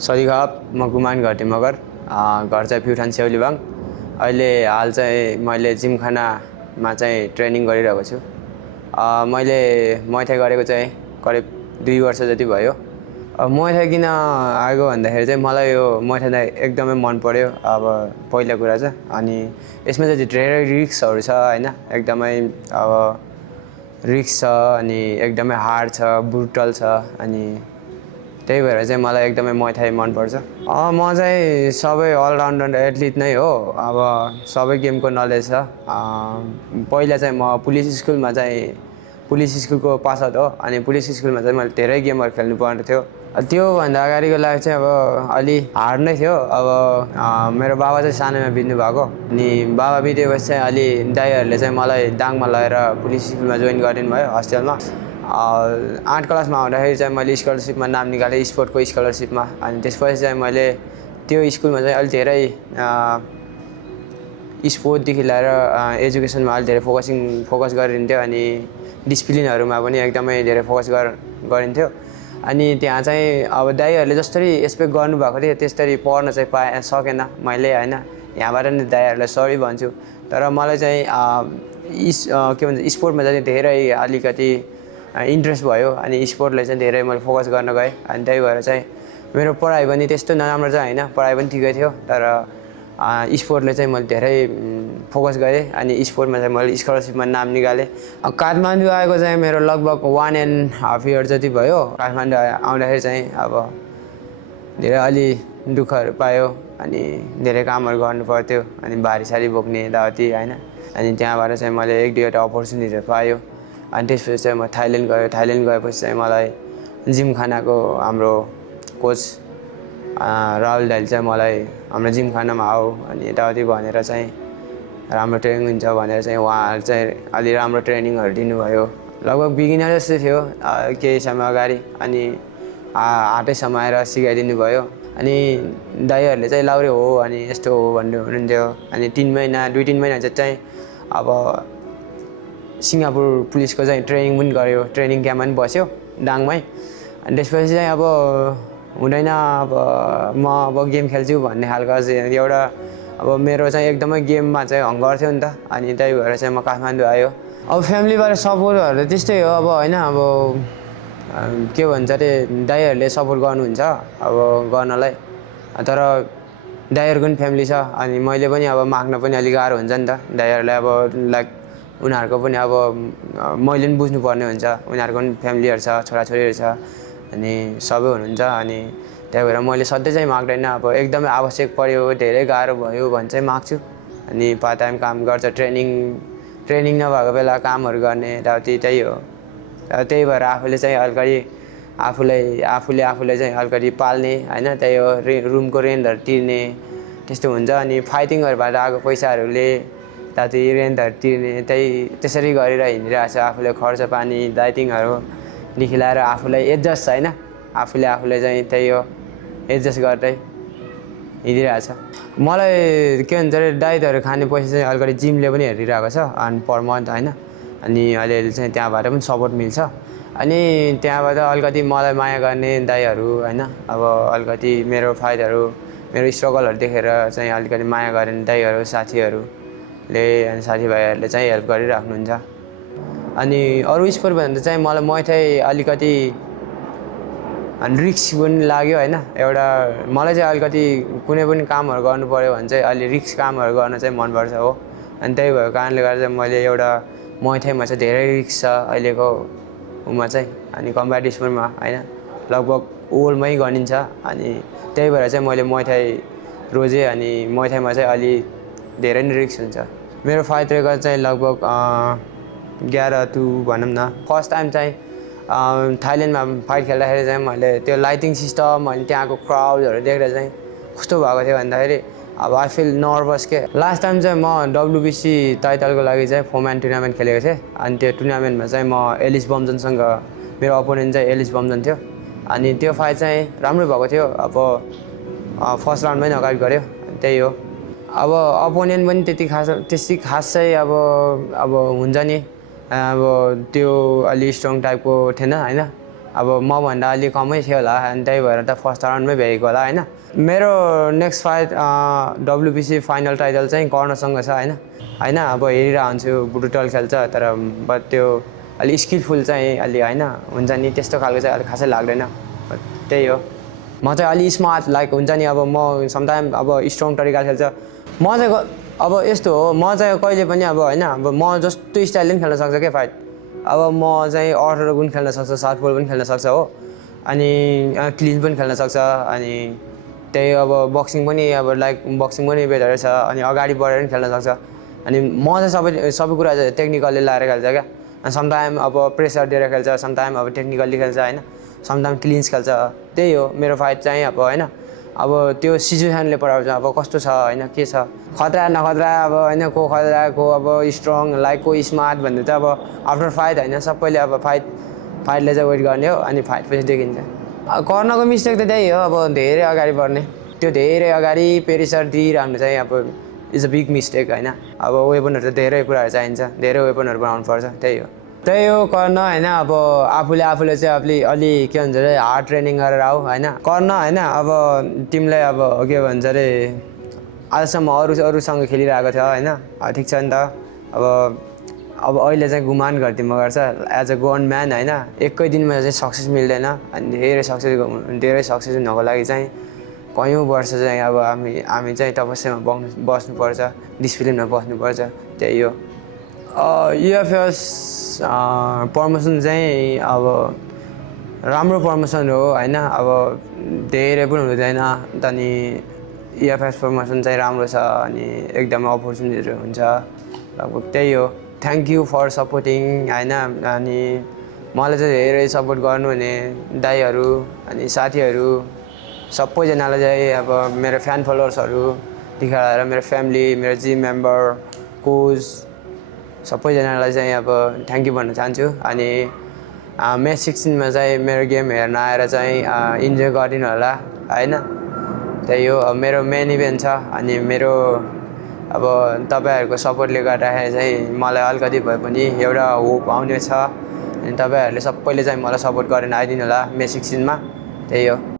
सदिघाप म गुमान घटे मगर घर चाहिँ प्युठान सेउलीबाङ। अहिले हाल चाहिँ मैले जिमखानामा चाहिँ ट्रेनिङ गरिरहेको छु। मैले मुay थाई गरेको चाहिँ करिब 2 वर्ष जति भयो। मुay थाई किन आएको भन्दाखेरि चाहिँ मलाई यो मुay थाई एकदमै मन पर्यो। अब पहिलो कुरा चाहिँ अनि यसमा चाहिँ धेरै रिस्कहरू छ हैन, एकदमै अब रिस्क छ अनि एकदमै हार्ड छ, ब्रुटल छ अनि त्यही भएर चाहिँ मलाई एकदमै मुay थाई मन पर्छ। म चाहिँ सबै अलराउन्डर एथलिट नै हो। अब सबै गेमको नलेज छ। पहिला चाहिँ म पुलिस स्कुलको पास आउट हो अनि पुलिस स्कुलमा चाहिँ मैले धेरै गेमहरू खेल्नु पर्ने थियो। त्योभन्दा अगाडिको लागि चाहिँ अब अलि हार्ड नै थियो। अब मेरो बाबा चाहिँ सानैमा बित्नु भएको अनि बाबा बितेपछि चाहिँ अलि दाइहरूले चाहिँ मलाई दाङमा लगेर पुलिस स्कुलमा जोइन गरिदिनु भयो हस्टेलमा। 8 क्लासमा आउँदाखेरि चाहिँ मैले स्कलरसिपमा नाम निकालेँ, स्पोर्टको स्कलरसिपमा। अनि त्यसपछि चाहिँ मैले त्यो स्कुलमा चाहिँ अलि धेरै स्पोर्टदेखि लिएर एजुकेसनमा अलि धेरै फोकस गरिन्थ्यो अनि डिसिप्लिनहरूमा पनि एकदमै धेरै फोकस गरिन्थ्यो। अनि त्यहाँ चाहिँ अब दाइहरूले जसरी एक्सपेक्ट गर्नुभएको थियो त्यसरी पढ्न चाहिँ सकेन मैले हैन। यहाँबाट नि दाइहरूलाई सरी भन्छु। तर मलाई चाहिँ के भन्छ स्पोर्टमा चाहिँ धेरै अलिकति इन्ट्रेस्ट भयो अनि स्पोर्टलाई चाहिँ धेरै मैले फोकस गर्न गएँ। अनि त्यही भएर चाहिँ मेरो पढाइ पनि त्यस्तो नराम्रो चाहिँ हैन, पढाइ पनि ठिकै थियो। तर स्पोर्टले चाहिँ मैले धेरै फोकस गरेँ अनि स्पोर्टमा चाहिँ मैले स्कलरसिपमा नाम निकालेँ। काठमाडौँ आएको चाहिँ मेरो लगभग 1.5 इयर जति भयो। काठमाडौँ आउँदाखेरि चाहिँ अब धेरै अलि दुःखहरू पायो अनि धेरै कामहरू गर्नु पर्थ्यो अनि भारी बोक्ने यताउति हैन। अनि त्यहाँबाट चाहिँ मैले 1-2वटा अपर्च्युनिटीहरू पायो। अनि त्यसपछि चाहिँ म थाइल्यान्ड गएँ। थाइल्यान्ड गएपछि चाहिँ मलाई जिमखानाको हाम्रो कोच राहुल दाइले चाहिँ मलाई हाम्रो जिमखानामा आऊ अनि यताउति भनेर चाहिँ राम्रो ट्रेनिङ हुन्छ भनेर चाहिँ उहाँहरूले चाहिँ अलि राम्रो ट्रेनिङहरू दिनुभयो। लगभग बिगिनर जस्तो थियो केही समय अगाडि अनि हातै समाएर सिकाइदिनु भयो। अनि दाइहरूले चाहिँ लाउरे हो अनि यस्तो हो भन्नुहुन्थ्यो। अनि 2-3 महिना चाहिँ अब सिङ्गापुर पुलिसको चाहिँ ट्रेनिङ पनि गऱ्यो, ट्रेनिङ क्याम्पमा पनि बस्यो दाङमै। अनि त्यसपछि चाहिँ अब हुँदैन, अब म अब गेम खेल्छु भन्ने खालको चाहिँ एउटा अब मेरो चाहिँ एकदमै गेममा चाहिँ हङ्गर थियो नि त। अनि त्यही भएर चाहिँ म काठमाडौँ आयो। अब फ्यामिलीबाट सपोर्टहरू त्यस्तै हो अब हैन। अब के भन्छ अरे दाइहरूले सपोर्ट गर्नुहुन्छ अब गर्नलाई। तर दाइहरूको पनि फ्यामिली छ अनि मैले पनि अब माग्न पनि अलिक गाह्रो हुन्छ नि त। दाइहरूलाई अब लाइक उनीहरूको पनि अब मैले पनि बुझ्नुपर्ने हुन्छ। उनीहरूको पनि फ्यामिलीहरू छ, छोराछोरीहरू छ अनि सबै हुनुहुन्छ। अनि त्यही भएर मैले सधैँ चाहिँ माग्दैन। अब एकदमै आवश्यक पर्यो, धेरै गाह्रो भयो भने चाहिँ माग्छु। अनि पार्ट टाइम काम गर्छ, ट्रेनिङ नभएको बेला कामहरू गर्ने यताउति त्यही हो। त्यही भएर आफूले चाहिँ अलिकति आफूले चाहिँ अलिकति पाल्ने हैन, त्यही हो। रुमको रेन्टहरू तिर्ने त्यस्तो हुन्छ। अनि फाइटिङहरूबाट आएको पैसाहरूले ताकि रेन्टहरू तिर्ने त्यसरी गरेर हिँडिरहेको छ। आफूले खर्च पानी डाइटिङहरूदेखि लिएर आफूलाई एडजस्ट हैन, आफूले चाहिँ त्यही हो एडजस्ट गर्दै हिँडिरहेको छ। मलाई के भन्छ अरे डाइटहरू खाने पैसा चाहिँ अलिकति जिमले पनि हेरिरहेको छ अनि पर मन्थ हैन। अनि अहिले चाहिँ त्यहाँबाट पनि सपोर्ट मिल्छ। अनि त्यहाँबाट अलिकति मलाई माया गर्ने दाइहरू हैन, अब अलिकति मेरो फाइटहरू मेरो स्ट्रगलहरू देखेर चाहिँ अलिकति माया गर्ने दाइहरू साथीहरूले अनि साथीभाइहरूले चाहिँ हेल्प गरिराख्नुहुन्छ। अनि अरू स्पोर्ट भन्दा चाहिँ मलाई मुay थाई अलिकति रिस्क पनि लाग्यो हैन। एउटा मलाई चाहिँ अलिकति कुनै पनि कामहरू गर्नु पर्यो भने चाहिँ अलि रिस्क कामहरू गर्न चाहिँ मनपर्छ हो। अनि त्यही भएको कारणले गर्दा चाहिँ मैले एउटा मुay थाईमा चाहिँ धेरै रिस्क छ अहिलेको उमा चाहिँ अनि कम्पिटिसनमा हैन, लगभग वर्ल्डमै गनिन्छ। अनि त्यही भएर चाहिँ मैले मुay थाई रोजेँ। अनि मुay थाईमा चाहिँ अलि धेरै नै रिस्क हुन्छ। मेरो फाइट रेकर्ड चाहिँ लगभग 11-2 भनौँ न। फर्स्ट टाइम चाहिँ थाइल्यान्डमा फाइट खेल्दाखेरि चाहिँ मैले त्यो लाइटिङ सिस्टम अनि त्यहाँको क्राउडहरू देखेर चाहिँ कस्तो भएको थियो भन्दाखेरि अब आई फिल नर्भस के। लास्ट टाइम चाहिँ म WBC टाइटलको लागि चाहिँ 4-man टुर्नामेन्ट खेलेको थिएँ। अनि त्यो टुर्नामेन्टमा चाहिँ म एलिस बम्जनसँग, मेरो अपोनेन्ट चाहिँ एलिस बम्जन थियो। अनि त्यो फाइट चाहिँ राम्रो भएको थियो। अब फर्स्ट राउन्डमै नकआउट गऱ्यो, त्यही हो। अब अपोनेन्ट पनि त्यति खास चाहिँ अब हुन्छ नि, अब त्यो अलि स्ट्रङ टाइपको थिएन हैन। अब मभन्दा अलिक कमै थियो होला अनि त्यही भएर त फर्स्ट राउन्डमै भेटेको होला होइन। मेरो next fight WBC final title चाहिँ कर्णसँग छ होइन। अब हेरिरहेको हुन्छु ब्रुटल खेल्छ तर त्यो अलिक स्किलफुल चाहिँ अलि होइन हुन्छ नि त्यस्तो खालको चाहिँ अलिक खासै लाग्दैन। त्यही हो म चाहिँ अलि स्मार्ट लाइक हुन्छ नि अब म समटाइम अब स्ट्रङ तरिकाले खेल्छ म चाहिँ अब यस्तो हो म चाहिँ कहिले पनि अब होइन अब म जस्तो स्टाइलले पनि खेल्न सक्छ क्या फाइट। अब म चाहिँ अर्थर पनि खेल्न सक्छ साउथपोल पनि खेल्न सक्छ हो अनि क्लिन पनि खेल्न सक्छ अनि त्यही अब बक्सिङ पनि अब लाइक बक्सिङ पनि बेटर छ अनि अगाडि बढेर पनि खेल्न सक्छ अनि म चाहिँ सबै कुरा चाहिँ टेक्निकली लाएर खेल्छ क्या। अनि समटाइम अब प्रेसर दिएर खेल्छ समटाइम अब टेक्निकली खेल्छ होइन समटाइम क्लिन्स खेल्छ। त्यही हो मेरो फाइट चाहिँ अब होइन अब त्यो सिचुएसनले पराउँछ अब कस्तो छ होइन के छ खतरा नखतरा अब होइन को खतरा को अब स्ट्रङ लाइक को स्मार्ट भन्ने चाहिँ अब आफ्टर फाइट होइन सबैले अब फाइटले चाहिँ वेट गर्ने हो अनि फाइट पछि देखिन्छ। कर्णको मिस्टेक त त्यही हो अब धेरै अगाडि बढ्ने त्यो धेरै अगाडि प्रेसर दिइरहनु चाहिँ अब इज अ बिग मिस्टेक होइन। अब वेपनहरू त धेरै कुराहरू चाहिन्छ धेरै वेपनहरू बनाउनु पर्छ त्यही हो कर्ण होइन। अब आफूले चाहिँ अलि के भन्छ अरे हार्ड ट्रेनिङ गरेर आऊ होइन कर्ण होइन। अब तिमीलाई अब के भन्छ अरे आजसम्म अरूसँग खेलिरहेको थियो होइन ठिक छ नि त अब अहिले चाहिँ गुमान गर्दिमा गर्छ एज अ गन म्यान होइन एकै दिनमा चाहिँ सक्सेस मिल्दैन अनि धेरै सक्सेस हुनको लागि चाहिँ कयौँ वर्ष चाहिँ अब हामी चाहिँ तपस्यामा बस्नुपर्छ डिसिप्लिनमा बस्नुपर्छ त्यही हो। UFS प्रमोसन चाहिँ अब राम्रो प्रमोसन हो होइन अब धेरै पनि हुँदैन अनि UFS प्रमोसन चाहिँ राम्रो छ अनि एकदमै अपर्च्युनिटीहरू हुन्छ लगभग त्यही हो। थ्याङ्क यू फर सपोर्टिङ होइन अनि मलाई चाहिँ धेरै सपोर्ट गर्नुहुने दाइहरू अनि साथीहरू सबैजनालाई चाहिँ अब मेरो फ्यान फलोवर्सहरूदेखि लिएर मेरो फ्यामिली मेरो जिम मेम्बर कोच सबैजनालाई चाहिँ अब थ्याङ्क यू भन्न चाहन्छु अनि मे 16मा चाहिँ मेरो गेम हेर्न आएर चाहिँ इन्जोय गरिदिनु होला होइन। त्यही हो अब मेरो मेन इभेन्ट छ अनि मेरो अब तपाईँहरूको सपोर्टले गर्दाखेरि चाहिँ मलाई अलिकति भए पनि एउटा होप आउने छ अनि तपाईँहरूले सबैले चाहिँ मलाई सपोर्ट गरेर आइदिनु होला मे 16मा त्यही हो।